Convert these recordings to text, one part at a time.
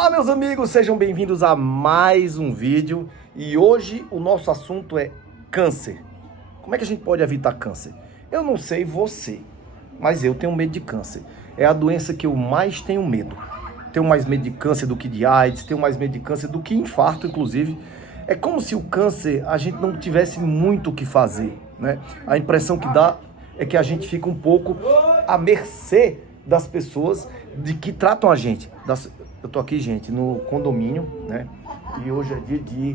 Olá, meus amigos, sejam bem-vindos a mais um vídeo e hoje o nosso assunto é câncer. Como é que a gente pode evitar câncer? Eu não sei você, mas eu tenho medo de câncer. É a doença que eu mais tenho medo. Tenho mais medo de câncer do que de AIDS, tenho mais medo de câncer do que infarto, inclusive. É como se o câncer a gente não tivesse muito o que fazer, né? A impressão que dá é que a gente fica um pouco à mercê das pessoas de que tratam a gente. Eu tô aqui, gente, no condomínio, né? E hoje é dia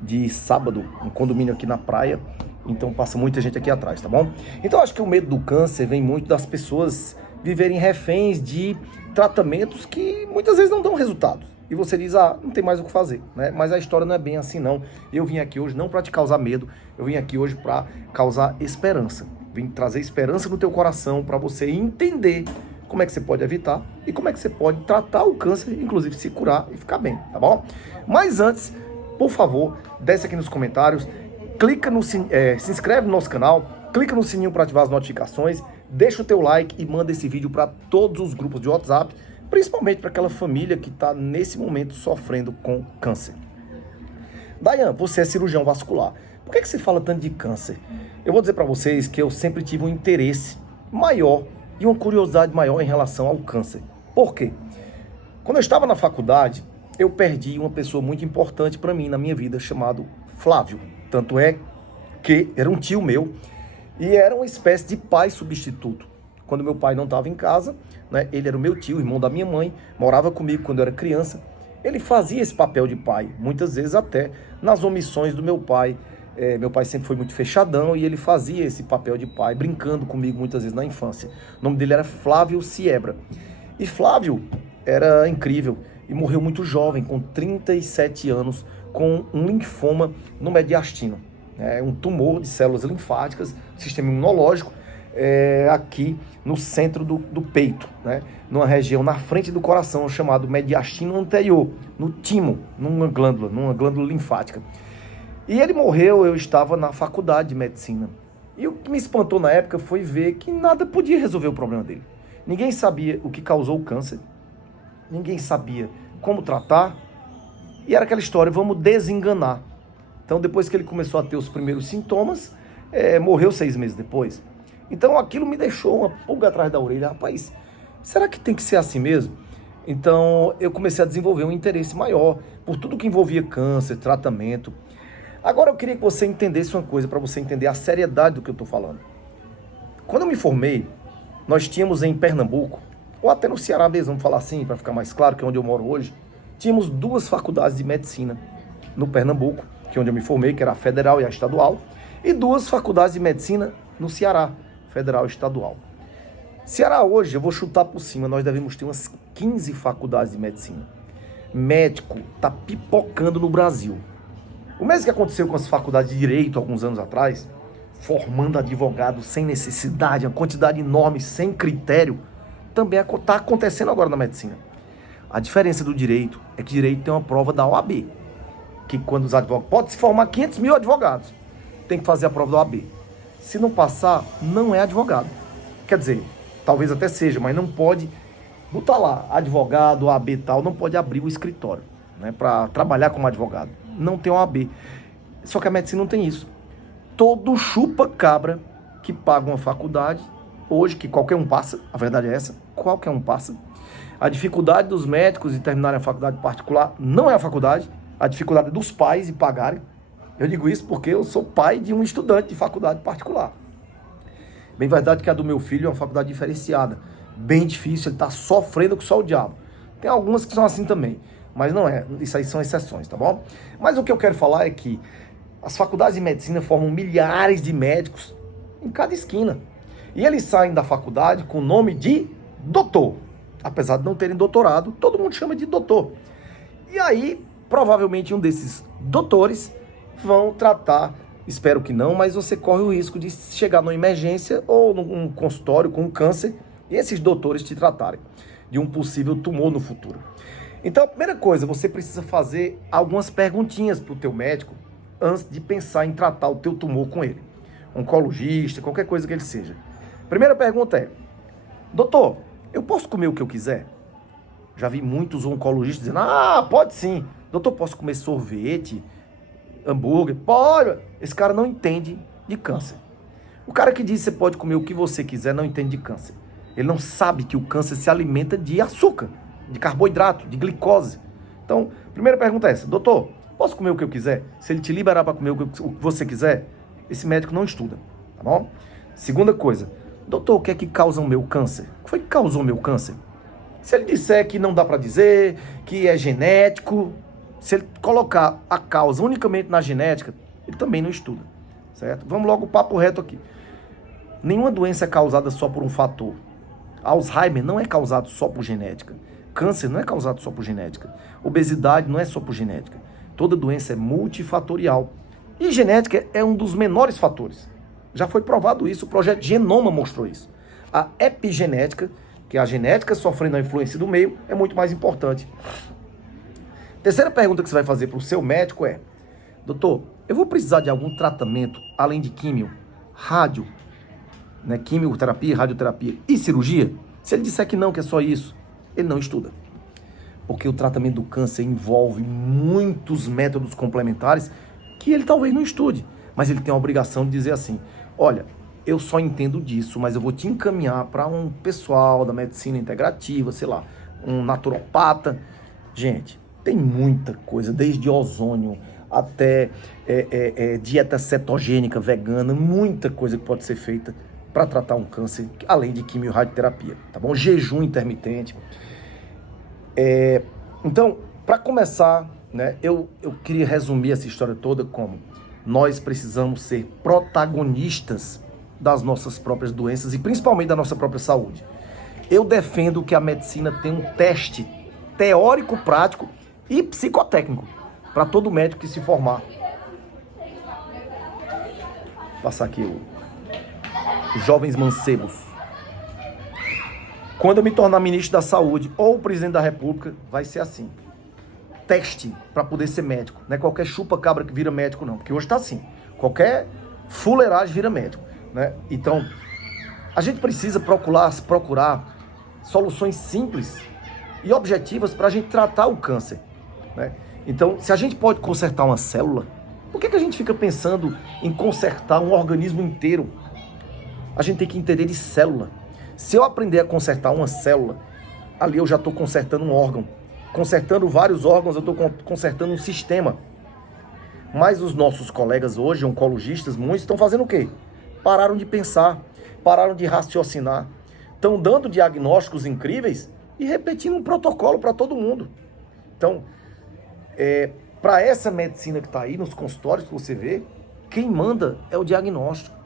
de sábado, um condomínio aqui na praia. Então passa muita gente aqui atrás, tá bom? Então acho que o medo do câncer vem muito das pessoas viverem reféns de tratamentos que muitas vezes não dão resultado. E você diz, não tem mais o que fazer, né? Mas a história não é bem assim, não. Eu vim aqui hoje não para te causar medo, eu vim aqui hoje para causar esperança. Vim trazer esperança no teu coração para você entender como é que você pode evitar e como é que você pode tratar o câncer, inclusive se curar e ficar bem, tá bom? Mas antes, por favor, desce aqui nos comentários, clica no se inscreve no nosso canal, clica no sininho para ativar as notificações, deixa o teu like e manda esse vídeo para todos os grupos de WhatsApp, principalmente para aquela família que está nesse momento sofrendo com câncer. Dayan, você é cirurgião vascular. Por que você fala tanto de câncer? Eu vou dizer para vocês que eu sempre tive um interesse maior e uma curiosidade maior em relação ao câncer. Por quê? Quando eu estava na faculdade, eu perdi uma pessoa muito importante para mim na minha vida, chamado Flávio. Tanto é que era um tio meu e era uma espécie de pai substituto. Quando meu pai não estava em casa, né, ele era o meu tio, irmão da minha mãe, morava comigo quando eu era criança. Ele fazia esse papel de pai, muitas vezes até nas omissões do meu pai. Meu pai sempre foi muito fechadão e ele fazia esse papel de pai, brincando comigo muitas vezes na infância. O nome dele era Flávio Siebra. E Flávio era incrível e morreu muito jovem, com 37 anos, com um linfoma no mediastino. Um tumor de células linfáticas, sistema imunológico, aqui no centro do peito, né? Numa região na frente do coração, chamado mediastino anterior, no timo, numa glândula linfática. E ele morreu, eu estava na faculdade de medicina. E o que me espantou na época foi ver que nada podia resolver o problema dele. Ninguém sabia o que causou o câncer, ninguém sabia como tratar, e era aquela história, vamos desenganar. Então, depois que ele começou a ter os primeiros sintomas, morreu 6 meses depois. Então, aquilo me deixou uma pulga atrás da orelha. Rapaz, será que tem que ser assim mesmo? Então, eu comecei a desenvolver um interesse maior por tudo que envolvia câncer, tratamento. Agora eu queria que você entendesse uma coisa, para você entender a seriedade do que eu estou falando. Quando eu me formei, nós tínhamos em Pernambuco, ou até no Ceará mesmo, vamos falar assim, para ficar mais claro, que é onde eu moro hoje, tínhamos 2 faculdades de medicina no Pernambuco, que é onde eu me formei, que era a federal e a estadual, e 2 faculdades de medicina no Ceará, federal e estadual. Ceará hoje, eu vou chutar por cima, nós devemos ter umas 15 faculdades de medicina. Médico está pipocando no Brasil. O mesmo que aconteceu com as faculdades de Direito alguns anos atrás, formando advogados sem necessidade, uma quantidade enorme, sem critério, também está acontecendo agora na medicina. A diferença do Direito é que Direito tem uma prova da OAB, que quando os advogados... Pode se formar 500 mil advogados, tem que fazer a prova da OAB. Se não passar, não é advogado. Quer dizer, talvez até seja, mas não pode botar lá, advogado, OAB e tal, não pode abrir o escritório, né, para trabalhar como advogado. Não tem OAB. Só que a medicina não tem isso. Todo chupa-cabra que paga uma faculdade, hoje, que qualquer um passa, a verdade é essa, qualquer um passa. A dificuldade dos médicos de terminarem a faculdade particular não é a faculdade, a dificuldade dos pais de pagarem. Eu digo isso porque eu sou pai de um estudante de faculdade particular. Bem verdade que a do meu filho é uma faculdade diferenciada, bem difícil, ele está sofrendo com só o diabo. Tem algumas que são assim também, mas não é, isso aí são exceções, tá bom? Mas o que eu quero falar é que as faculdades de medicina formam milhares de médicos em cada esquina. E eles saem da faculdade com o nome de doutor. Apesar de não terem doutorado, todo mundo chama de doutor. E aí, provavelmente um desses doutores vão tratar, espero que não, mas você corre o risco de chegar numa emergência ou num consultório com câncer e esses doutores te tratarem de um possível tumor no futuro. Então, a primeira coisa, você precisa fazer algumas perguntinhas para o teu médico antes de pensar em tratar o teu tumor com ele. Oncologista, qualquer coisa que ele seja. Primeira pergunta é, doutor, eu posso comer o que eu quiser? Já vi muitos oncologistas dizendo, pode sim. Doutor, posso comer sorvete, hambúrguer? Pode. Esse cara não entende de câncer. O cara que diz que você pode comer o que você quiser não entende de câncer. Ele não sabe que o câncer se alimenta de açúcar, de carboidrato, de glicose. Então, a primeira pergunta é essa. Doutor, posso comer o que eu quiser? Se ele te liberar para comer o que você quiser, esse médico não estuda, tá bom? Segunda coisa. Doutor, o que é que causa o meu câncer? O que foi que causou o meu câncer? Se ele disser que não dá para dizer, que é genético, se ele colocar a causa unicamente na genética, ele também não estuda, certo? Vamos logo papo reto aqui. Nenhuma doença é causada só por um fator. Alzheimer não é causado só por genética. Câncer não é causado só por genética. Obesidade não é só por genética. Toda doença é multifatorial. E genética é um dos menores fatores. Já foi provado isso, o projeto Genoma mostrou isso. A epigenética, que é a genética sofrendo a influência do meio, é muito mais importante. Terceira pergunta que você vai fazer para o seu médico é: doutor, eu vou precisar de algum tratamento além de químio, rádio, quimioterapia, radioterapia e cirurgia? Se ele disser que não, que é só isso, ele não estuda. Porque o tratamento do câncer envolve muitos métodos complementares que ele talvez não estude, mas ele tem a obrigação de dizer assim: olha, eu só entendo disso, mas eu vou te encaminhar para um pessoal da medicina integrativa, sei lá, um naturopata. Gente, tem muita coisa, desde ozônio até dieta cetogênica, vegana, muita coisa que pode ser feita para tratar um câncer, além de quimio e radioterapia, tá bom? Jejum intermitente. Então, para começar, eu queria resumir essa história toda como: nós precisamos ser protagonistas das nossas próprias doenças e principalmente da nossa própria saúde. Eu defendo que a medicina tem um teste teórico, prático e psicotécnico para todo médico que se formar. Vou passar aqui os jovens mancebos. Quando eu me tornar ministro da Saúde ou presidente da República, vai ser assim. Teste para poder ser médico. Não é qualquer chupa-cabra que vira médico, não. Porque hoje está assim. Qualquer fuleiragem vira médico, Então, a gente precisa procurar soluções simples e objetivas para a gente tratar o câncer, Então, se a gente pode consertar uma célula, por que a gente fica pensando em consertar um organismo inteiro? A gente tem que entender de célula. Se eu aprender a consertar uma célula, ali eu já estou consertando um órgão. Consertando vários órgãos, eu estou consertando um sistema. Mas os nossos colegas hoje, oncologistas, muitos, estão fazendo o quê? Pararam de pensar, pararam de raciocinar. Estão dando diagnósticos incríveis e repetindo um protocolo para todo mundo. Então, para essa medicina que está aí nos consultórios que você vê, quem manda é o diagnóstico.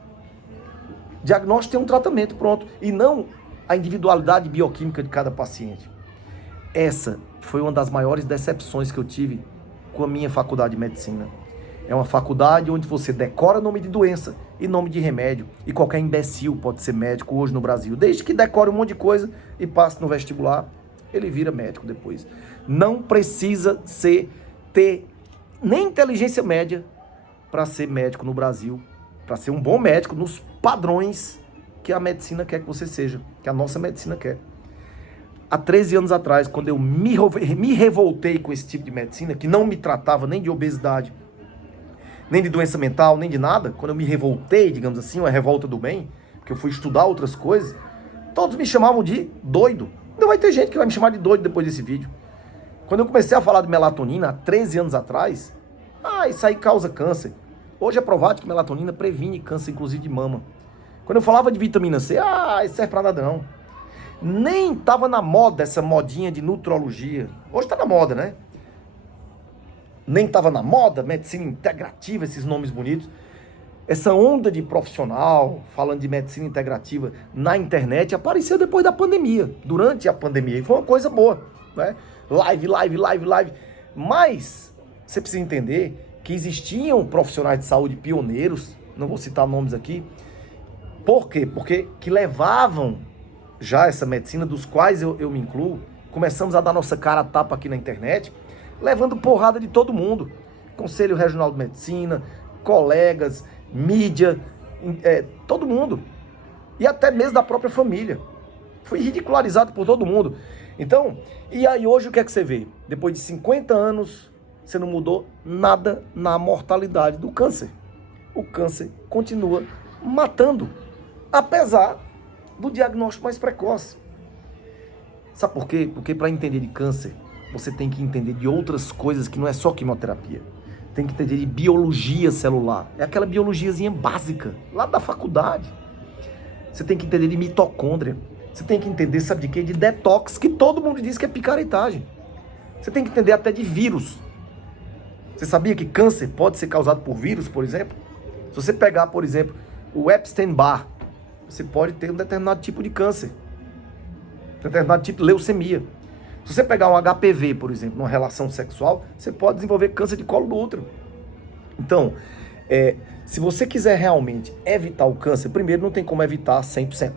Diagnóstico tem um tratamento pronto e não a individualidade bioquímica de cada paciente. Essa foi uma das maiores decepções que eu tive com a minha faculdade de medicina. É uma faculdade onde você decora nome de doença e nome de remédio. E qualquer imbecil pode ser médico hoje no Brasil. Desde que decore um monte de coisa e passe no vestibular, ele vira médico depois. Não precisa ter nem inteligência média para ser médico no Brasil, para ser um bom médico nos padrões que a medicina quer que você seja, que a nossa medicina quer. Há 13 anos atrás, quando eu me revoltei com esse tipo de medicina, que não me tratava nem de obesidade, nem de doença mental, nem de nada, quando eu me revoltei, digamos assim, uma revolta do bem, porque eu fui estudar outras coisas, todos me chamavam de doido. Não vai ter gente que vai me chamar de doido depois desse vídeo. Quando eu comecei a falar de melatonina, há 13 anos atrás, isso aí causa câncer. Hoje é provado que melatonina previne câncer, inclusive de mama. Quando eu falava de vitamina C, isso serve pra nada não. Nem tava na moda essa modinha de nutrologia. Hoje tá na moda, Nem tava na moda, medicina integrativa, esses nomes bonitos. Essa onda de profissional falando de medicina integrativa na internet apareceu depois da pandemia, durante a pandemia. E foi uma coisa boa, Live. Mas você precisa entender que existiam profissionais de saúde pioneiros, não vou citar nomes aqui. Por quê? Porque que levavam já essa medicina, dos quais eu me incluo. Começamos a dar nossa cara a tapa aqui na internet, levando porrada de todo mundo. Conselho Regional de Medicina, colegas, mídia, todo mundo. E até mesmo da própria família. Fui ridicularizado por todo mundo. Então, e aí hoje o que é que você vê? Depois de 50 anos, você não mudou nada na mortalidade do câncer. O câncer continua matando, apesar do diagnóstico mais precoce. Sabe por quê? Porque para entender de câncer, você tem que entender de outras coisas que não é só quimioterapia. Tem que entender de biologia celular. É aquela biologiazinha básica, lá da faculdade. Você tem que entender de mitocôndria. Você tem que entender, sabe de quê? De detox, que todo mundo diz que é picaretagem. Você tem que entender até de vírus. Você sabia que câncer pode ser causado por vírus, por exemplo? Se você pegar, por exemplo, o Epstein-Barr, você pode ter um determinado tipo de câncer. Um determinado tipo de leucemia. Se você pegar um HPV, por exemplo, numa relação sexual, você pode desenvolver câncer de colo do útero. Então, se você quiser realmente evitar o câncer, primeiro não tem como evitar 100%,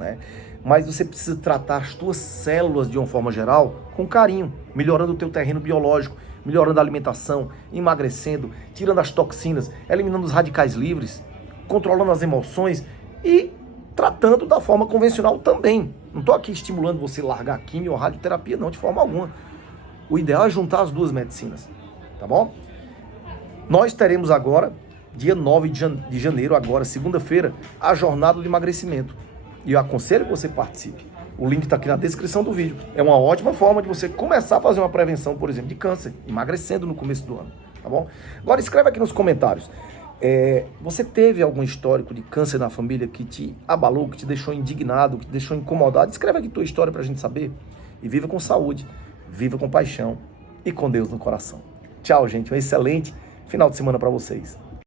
né? Mas você precisa tratar as tuas células de uma forma geral com carinho, melhorando o teu terreno biológico, melhorando a alimentação, emagrecendo, tirando as toxinas, eliminando os radicais livres, controlando as emoções e tratando da forma convencional também. Não estou aqui estimulando você a largar quimio ou radioterapia, não, de forma alguma. O ideal é juntar as duas medicinas, tá bom? Nós teremos agora, dia 9 de janeiro, agora, segunda-feira, a jornada de emagrecimento. E eu aconselho que você participe. O link está aqui na descrição do vídeo. É uma ótima forma de você começar a fazer uma prevenção, por exemplo, de câncer, emagrecendo no começo do ano, tá bom? Agora escreve aqui nos comentários. Você teve algum histórico de câncer na família que te abalou, que te deixou indignado, que te deixou incomodado? Escreve aqui tua história pra gente saber. E viva com saúde, viva com paixão e com Deus no coração. Tchau, gente. Um excelente final de semana para vocês.